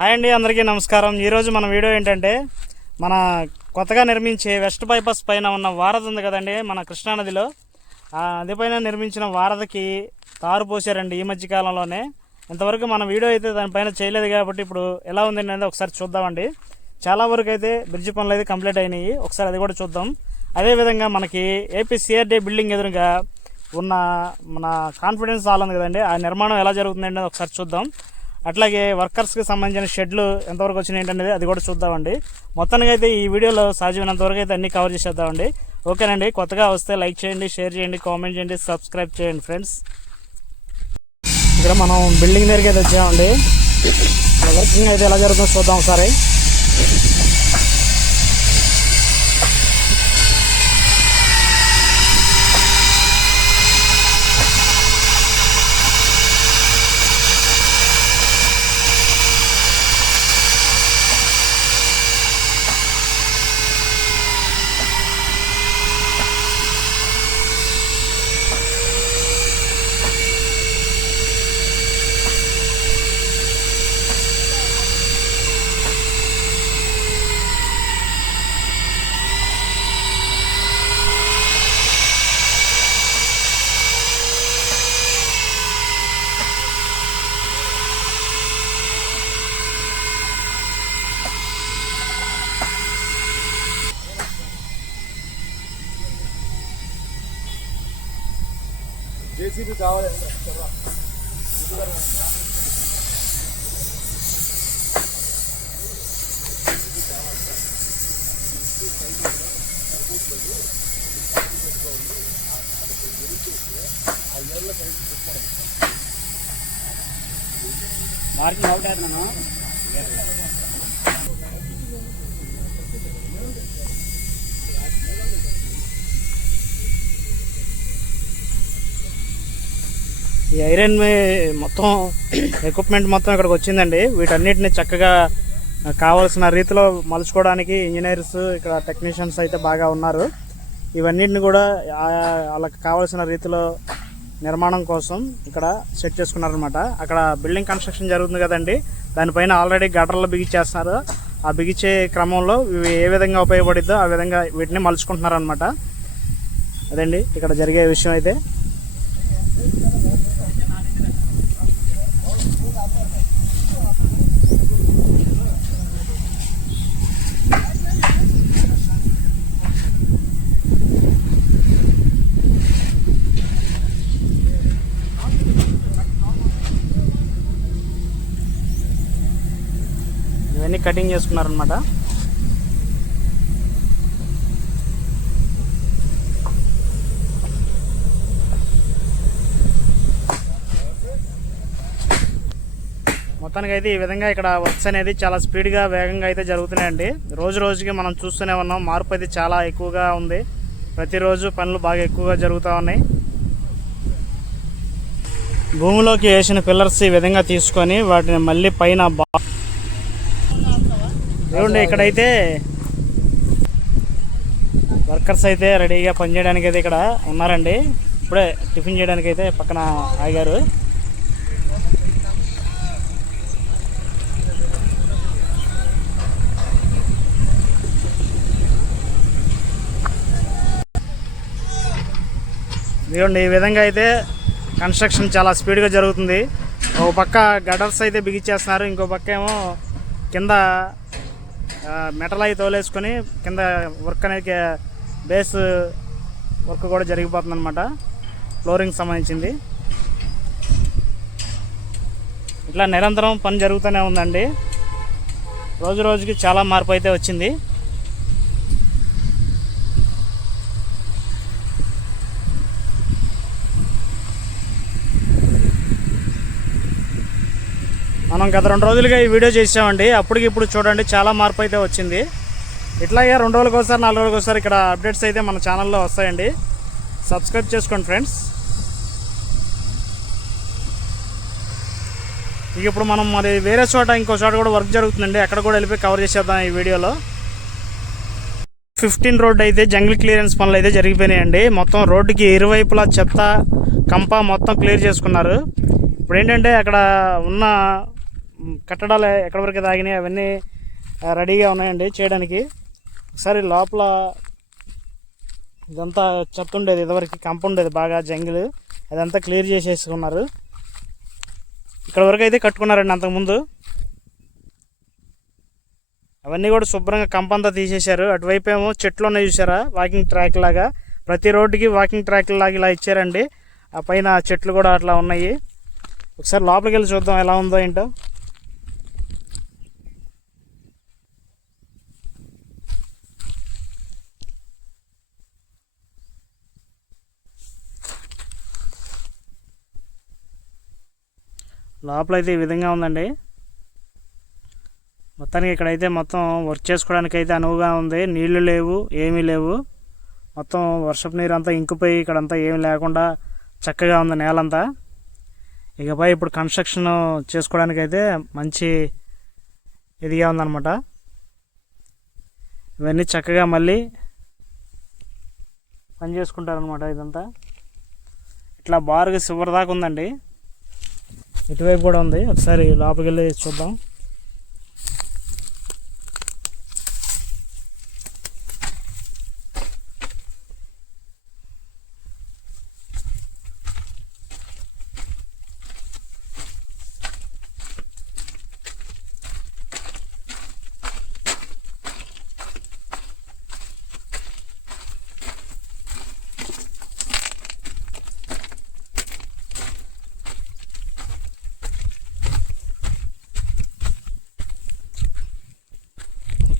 Hi అండి అందరికీ నమస్కారం. ఈరోజు మన వీడియో ఏంటంటే మన కొత్తగా నిర్మించే వెస్ట్ బైపాస్ పైన ఉన్న వారధి ఉంది కదండి మన కృష్ణానదిలో ఆ నది పైన నిర్మించిన వారధికి తారు పోసారండి ఈ మధ్య కాలంలోనే. ఇంతవరకు మన వీడియో అయితే దానిపైన చేయలేదు కాబట్టి ఇప్పుడు ఎలా ఉంది అనేది ఒకసారి చూద్దామండి. చాలా వరకు అయితే బ్రిడ్జ్ పనులు అయితే కంప్లీట్ అయినాయి. ఒకసారి అది కూడా చూద్దాం. అదేవిధంగా మనకి ఏపీ సిఆర్డీ బిల్డింగ్ ఎదురుగా ఉన్న మన కాన్ఫిడెన్స్ హాల్ ఉంది కదండి ఆ నిర్మాణం ఎలా జరుగుతుంది అనేది ఒకసారి చూద్దాం. అట్లాగే వర్కర్స్కి సంబంధించిన షెడ్లు ఎంతవరకు వచ్చినాయి ఏంటనేది అది కూడా చూద్దామండి. మొత్తానికి అయితే ఈ వీడియోలో సాధ్యమైనంత వరకు అయితే అన్ని కవర్ చేసేద్దామండి. ఓకేనండి కొత్తగా వస్తే లైక్ చేయండి షేర్ చేయండి కామెంట్ చేయండి సబ్స్క్రైబ్ చేయండి ఫ్రెండ్స్ ఇక్కడ మనం బిల్డింగ్ దగ్గరికి అయితే వచ్చామండి. వర్కింగ్ అయితే ఎలా జరుగుతుందో చూద్దాం ఒకసారి. జేసీబీ కావాలి మార్కింగ్ అవుట్ అవుతున్నాను ఈ ఐరన్ మొత్తం ఎక్విప్మెంట్ మొత్తం ఇక్కడికి వచ్చిందండి. వీటన్నిటిని చక్కగా కావాల్సిన రీతిలో మలుచుకోవడానికి ఇంజనీర్స్ ఇక్కడ టెక్నీషియన్స్ అయితే బాగా ఉన్నారు. ఇవన్నిటిని కూడా వాళ్ళకి కావాల్సిన రీతిలో నిర్మాణం కోసం ఇక్కడ సెట్ చేసుకున్నారనమాట అక్కడ బిల్డింగ్ కన్స్ట్రక్షన్ జరుగుతుంది కదండి. దానిపైన ఆల్రెడీ గటర్లు బిగించేస్తున్నారు ఆ బిగించే క్రమంలో ఇవి ఏ విధంగా ఉపయోగపడిద్దో ఆ విధంగా వీటిని మలుచుకుంటున్నారనమాట అదండి ఇక్కడ జరిగే విషయం అయితే ఇవన్నీ కటింగ్ చేసుకున్నారనమాట మొత్తానికి అయితే ఈ విధంగా ఇక్కడ వర్క్స్ అనేది చాలా స్పీడ్గా వేగంగా అయితే జరుగుతున్నాయండి. రోజు రోజుకి మనం చూస్తూనే ఉన్నాం. మార్పు అయితే చాలా ఎక్కువగా ఉంది. ప్రతిరోజు పనులు బాగా ఎక్కువగా జరుగుతూ ఉన్నాయి. భూమిలోకి వేసిన పిల్లర్స్ ఈ విధంగా తీసుకొని వాటిని మళ్ళీ పైన బా చూడండి ఇక్కడైతే వర్కర్స్ అయితే రెడీగా పనిచేయడానికి అయితే ఇక్కడ ఉన్నారండి. ఇప్పుడే టిఫిన్ చేయడానికి అయితే పక్కన ఆగారు. ఇదిగోండి ఈ విధంగా అయితే కన్స్ట్రక్షన్ చాలా స్పీడ్గా జరుగుతుంది. ఒక పక్క గడర్స్ అయితే బిగించేస్తున్నారు ఇంకో పక్క ఏమో కింద మెటల్ అయి తోలేసుకొని కింద వర్క్ అనేది బేస్ వర్క్ కూడా జరిగిపోతుంది అనమాట ఫ్లోరింగ్ సంబంధించింది. ఇట్లా నిరంతరం పని జరుగుతూనే ఉందండి. రోజు రోజుకి చాలా మార్పు అయితే వచ్చింది. మనం గత రెండు రోజులుగా ఈ వీడియో చేసామండి. అప్పటికి ఇప్పుడు చూడండి చాలా మార్పు అయితే వచ్చింది. ఇట్లాగే రెండు రోజులకు ఒకసారి నాలుగు రోజులకు ఒకసారి ఇక్కడ అప్డేట్స్ అయితే మన ఛానల్లో వస్తాయండి. సబ్స్క్రైబ్ చేసుకోండి ఫ్రెండ్స్ ఇక ఇప్పుడు మనం మరి వేరే చోట ఇంకో చోట కూడా వర్క్ జరుగుతుందండి. అక్కడ కూడా వెళ్ళిపోయి కవర్ చేసేద్దాం ఈ వీడియోలో. ఫిఫ్టీన్ రోడ్ అయితే జంగిల్ క్లియరెన్స్ పనులు అయితే జరిగిపోయినాయండి. మొత్తం రోడ్డుకి ఇరువైపులా చెత్త కంప మొత్తం క్లియర్ చేసుకున్నారు. ఇప్పుడు ఏంటంటే అక్కడ ఉన్న కట్టడాలు ఎక్కడి వరకు తాగినాయి అవన్నీ రెడీగా ఉన్నాయండి చేయడానికి. ఒకసారి లోపల ఇదంతా చెత్త ఉండేది ఇదివరకు కంప ఉండేది బాగా జంగిల్. అదంతా క్లియర్ చేసేసుకున్నారు. ఇక్కడ వరకు అయితే కట్టుకున్నారండి అంతకుముందు. అవన్నీ కూడా శుభ్రంగా కంపంతా తీసేశారు. అటువైపు ఏమో చెట్లు ఉన్నాయి చూసారా? వాకింగ్ ట్రాక్ లాగా. ప్రతి రోడ్డుకి వాకింగ్ ట్రాక్ లాగా ఇలా ఇచ్చారండి. ఆ పైన చెట్లు కూడా అట్లా ఉన్నాయి. ఒకసారి లోపలికి వెళ్ళి చూద్దాం ఎలా ఉందో ఏంటో. లోపల అయితే ఈ విధంగా ఉందండి. మొత్తానికి ఇక్కడైతే మొత్తం వర్క్ చేసుకోవడానికి అయితే అనువుగా ఉంది. నీళ్ళు లేవు ఏమీ లేవు. మొత్తం వర్షపు నీరు అంతా ఇంకిపోయి ఇక్కడంతా ఏమీ లేకుండా చక్కగా ఉంది నేలంతా. ఇకపై ఇప్పుడు కన్స్ట్రక్షన్ చేసుకోవడానికి అయితే మంచి ఇదిగా ఉందన్నమాట. ఇవన్నీ చక్కగా మళ్ళీ పని చేసుకుంటారనమాట ఇదంతా. ఇట్లా బారుగా చివరి దాకా ఉందండి. ఇటువైపు కూడా ఉంది. ఒకసారి లోపలికి వెళ్ళి చూద్దాం.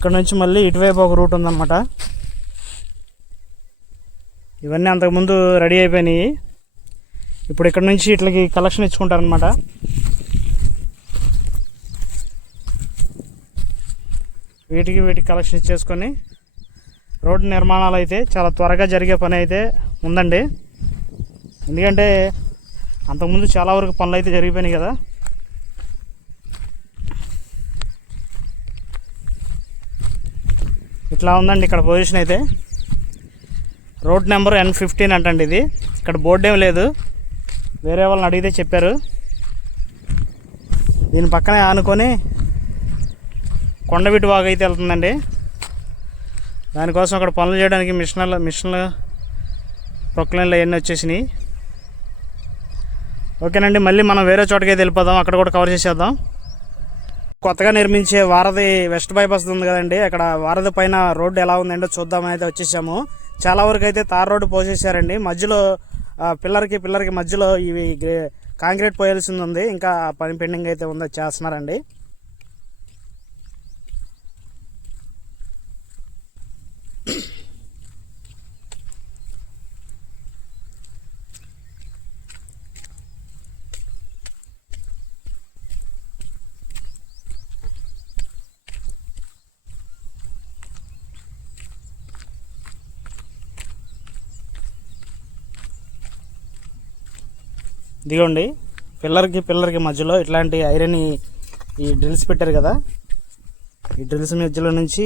ఇక్కడ నుంచి మళ్ళీ ఇటువైపు ఒక రూట్ ఉందన్నమాట. ఇవన్నీ అంతకుముందు రెడీ అయిపోయినాయి. ఇప్పుడు ఇక్కడ నుంచి ఇట్లకి కలెక్షన్ ఇచ్చుకుంటారనమాట వీటికి వీటికి కలెక్షన్ ఇచ్చేసుకొని రోడ్డు నిర్మాణాలు అయితే చాలా త్వరగా జరిగే పని అయితే ఉందండి. ఎందుకంటే అంతకుముందు చాలా వరకు పనులు అయితే జరిగిపోయినాయి కదా. ఇట్లా ఉందండి ఇక్కడ పొజిషన్ అయితే. రోడ్ నెంబర్ ఎన్ ఫిఫ్టీన్ అంటండి ఇది. ఇక్కడ బోర్డు ఏం లేదు. వేరే వాళ్ళని అడిగితే చెప్పారు. దీని పక్కనే ఆనుకొని కొండవిటి వాగు అయితే వెళ్తుందండి. దానికోసం అక్కడ పనులు చేయడానికి మిషన్లు మిషన్లు ప్రొక్లైన్లు అవన్నీ వచ్చేసినాయి. ఓకేనండి మళ్ళీ మనం వేరే చోటకి అయితే వెళ్ళిపోదాం. అక్కడ కూడా కవర్ చేసేద్దాం. కొత్తగా నిర్మించే వారధి వెస్ట్ బైపాస్ ఉంది కదండి. అక్కడ వారధి పైన రోడ్డు ఎలా ఉందంటే చూద్దామని అయితే వచ్చేసాము. చాలా వరకు అయితే తార్ రోడ్డు పోసేసారండి. మధ్యలో పిల్లరికి పిల్లర్కి పిల్లర్కి మధ్యలో ఇవి కాంక్రీట్ పోయాల్సింది ఉంది. ఇంకా పని పెండింగ్ అయితే ఉంది చేస్తున్నారండి. దిగోండి. పిల్లర్కి పిల్లర్కి మధ్యలో ఇట్లాంటి ఐరన్ ఈ- ఈ డ్రిల్స్ పెట్టారు కదా. ఈ డ్రిల్స్ మధ్యలో నుంచి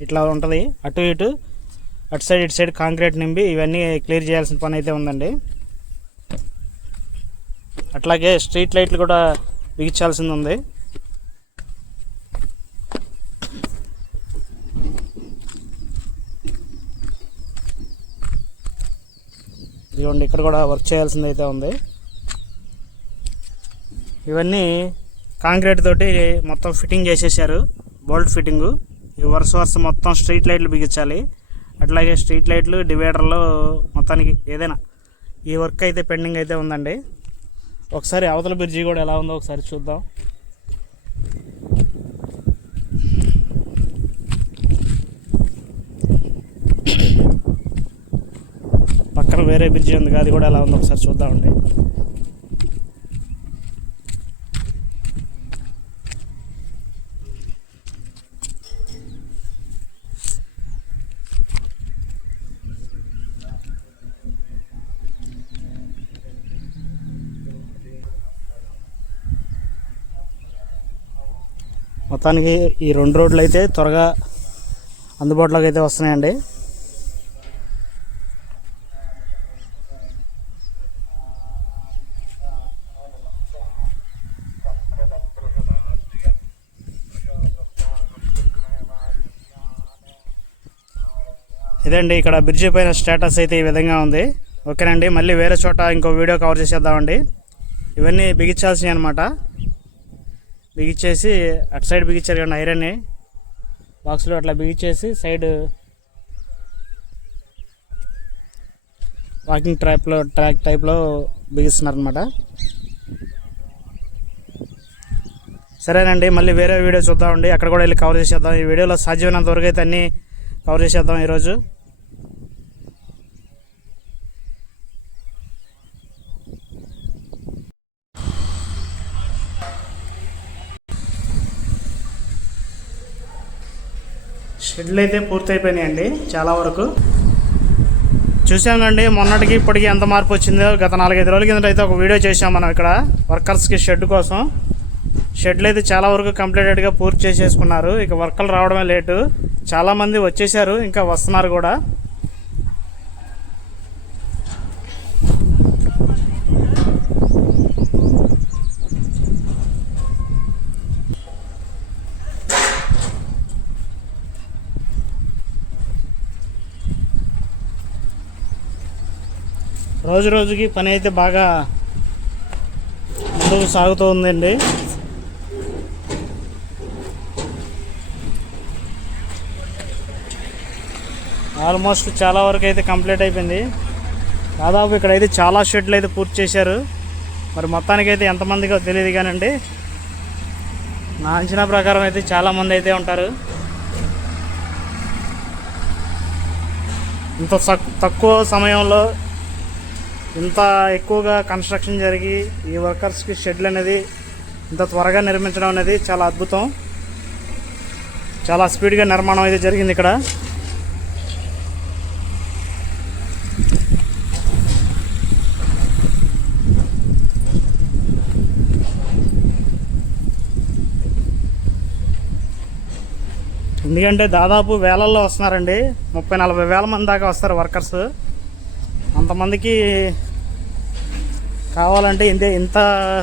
ఇట్లా ఉంటుంది. అటు ఇటు అటు సైడ్ ఇటు సైడ్ కాంక్రీట్ నింపి ఇవన్నీ క్లియర్ చేయాల్సిన పని అయితే ఉందండి. అట్లాగే స్ట్రీట్ లైట్లు కూడా బిగించాల్సింది ఉంది. ఇదిగోండి ఇక్కడ కూడా వర్క్ చేయాల్సింది అయితే ఉంది. ఇవన్నీ కాంక్రీట్ తోటి మొత్తం ఫిట్టింగ్ చేసేసారు బోల్ట్ ఫిట్టింగు. ఈ వరుస వరుస మొత్తం స్ట్రీట్ లైట్లు బిగించాలి. అట్లాగే స్ట్రీట్ లైట్లు డివైడర్లు మొత్తానికి ఏదైనా. ఈ వర్క్ అయితే పెండింగ్ అయితే ఉందండి. ఒకసారి అవతల బ్రిడ్జి కూడా ఎలా ఉందో ఒకసారి చూద్దాం. పక్కన వేరే బ్రిడ్జి ఉంది. అది కూడా ఎలా ఉందో ఒకసారి చూద్దామండి. మొత్తానికి ఈ రెండు రోడ్లు అయితే త్వరగా అందుబాటులోకి అయితే వస్తున్నాయండి. ఇదండి ఇక్కడ బ్రిడ్జి పైన స్టేటస్ అయితే ఈ విధంగా ఉంది. ఓకేనండి మళ్ళీ వేరే చోట ఇంకో వీడియో కవర్ చేసేద్దామండి. ఇవన్నీ బిగించాల్సినవి అనమాట బిగించేసి అటు సైడ్ బిగించారు కానీ ఐరన్ బాక్స్లో అట్లా బిగించేసి సైడ్ వాకింగ్ ట్రాప్లో ట్రాక్ టైప్లో బిగిస్తున్నారనమాట సరేనండి మళ్ళీ వేరే వీడియో చూద్దామండి. అక్కడ కూడా వెళ్ళి కవర్ చేసేద్దాం. ఈ వీడియోలో సాధ్యమైనంత వరకు అయితే అన్నీ కవర్ చేసేద్దాం ఈరోజు. షెడ్లు అయితే పూర్తయిపోయినాయండి చాలా వరకు. చూసామండి మొన్నటికి ఇప్పటికి ఎంత మార్పు వచ్చిందో గత నాలుగైదు రోజుల కిందట అయితే ఒక వీడియో చేసాం మనం ఇక్కడ వర్కర్స్కి షెడ్ కోసం. షెడ్లు అయితే చాలా వరకు కంప్లీటెడ్గా పూర్తి చేసేసుకున్నారు. ఇక వర్కర్లు రావడమే లేటు. చాలామంది వచ్చేసారు ఇంకా వస్తున్నారు కూడా. రోజు రోజుకి పని అయితే బాగా ముందుకు సాగుతూ ఉందండి. ఆల్మోస్ట్ చాలా వరకు అయితే కంప్లీట్ అయిపోయింది. దాదాపు ఇక్కడైతే చాలా షెడ్లు అయితే పూర్తి చేశారు. మరి మొత్తానికి అయితే ఎంతమందికో తెలియదు కానండి. నా అంచనా ప్రకారం అయితే చాలామంది అయితే ఉంటారు. ఇంత తక్కువ సమయంలో ఇంత ఎక్కువగా కన్స్ట్రక్షన్ జరిగి ఈ వర్కర్స్కి షెడ్లు అనేది ఇంత త్వరగా నిర్మించడం అనేది చాలా అద్భుతం. చాలా స్పీడ్గా నిర్మాణం అయితే జరిగింది ఇక్కడ. ఎందుకంటే దాదాపు వేలల్లో వస్తున్నారండి. ముప్పై నలభై వేల మంది దాకా వస్తారు వర్కర్స్ అంతమందికి కావాలంటే ఇంత ఇంత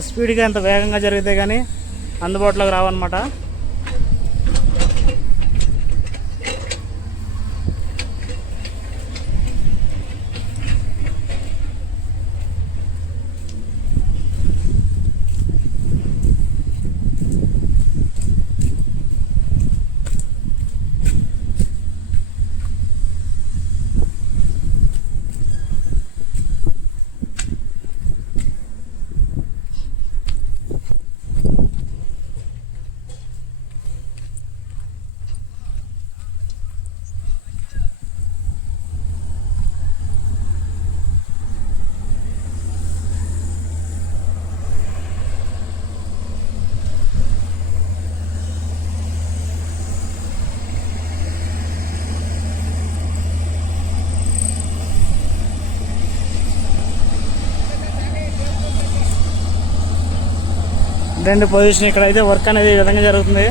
స్పీడ్గా ఇంత వేగంగా జరిగితే కానీ అందుబాటులోకి రావన్నమాట. రెండు పొజిషన్ ఇక్కడ అయితే వర్క్ అనేది ఈ విధంగా జరుగుతుంది.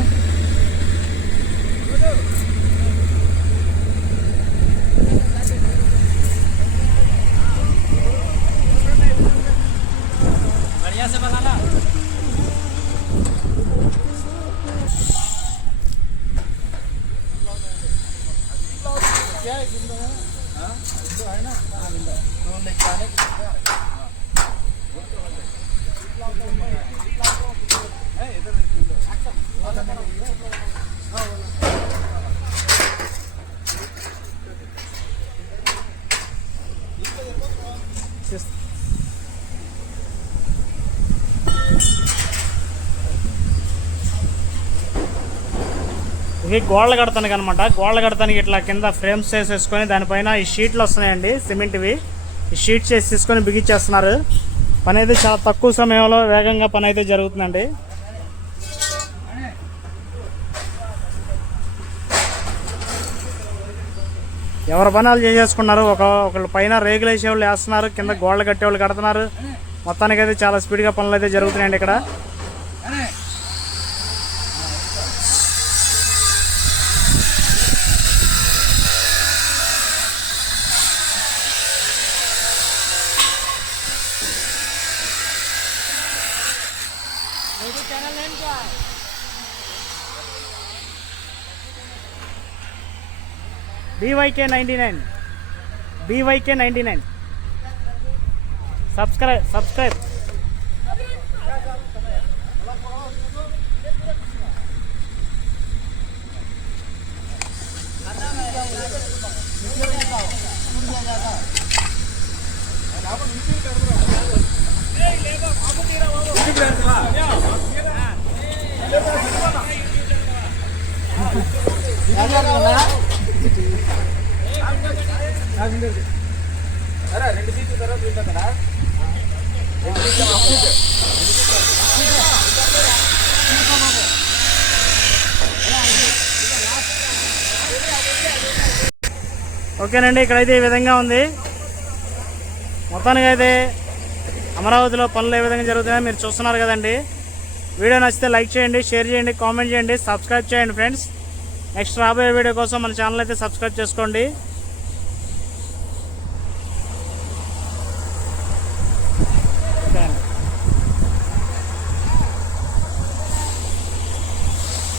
ఇవి గోడలు కడతానికి అనమాట గోడలు కడతానికి ఇట్లా కింద ఫ్రేమ్స్ వేసేసుకొని దానిపైన ఈ షీట్లు వస్తున్నాయండి సిమెంట్వి. ఈ షీట్స్ వేసి తీసుకొని బిగించేస్తున్నారు. పని అయితే చాలా తక్కువ సమయంలో వేగంగా పని అయితే జరుగుతుందండి. ఎవరి పనాలు చేసేసుకున్నారు? ఒక ఒకళ్ళు పైన రేగులు వేసే వాళ్ళు వేస్తున్నారు కింద గోడలు కట్టేవాళ్ళు కడుతున్నారు. మొత్తానికి అయితే చాలా స్పీడ్గా పనులు అయితే జరుగుతున్నాయండి ఇక్కడ. BVK ninety nine BVK ninety nine subscribe subscribe ఓకేనండి ఇక్కడైతే ఈ విధంగా ఉంది. మొత్తానికి అయితే అమరావతిలో పనులు ఏ విధంగా జరుగుతున్నాయో మీరు చూస్తున్నారు కదండి. వీడియో నచ్చితే లైక్ చేయండి షేర్ చేయండి కామెంట్ చేయండి సబ్స్క్రైబ్ చేయండి ఫ్రెండ్స్. నెక్స్ట్ రాబోయే వీడియో కోసం మన ఛానల్ అయితే సబ్స్క్రైబ్ చేసుకోండి.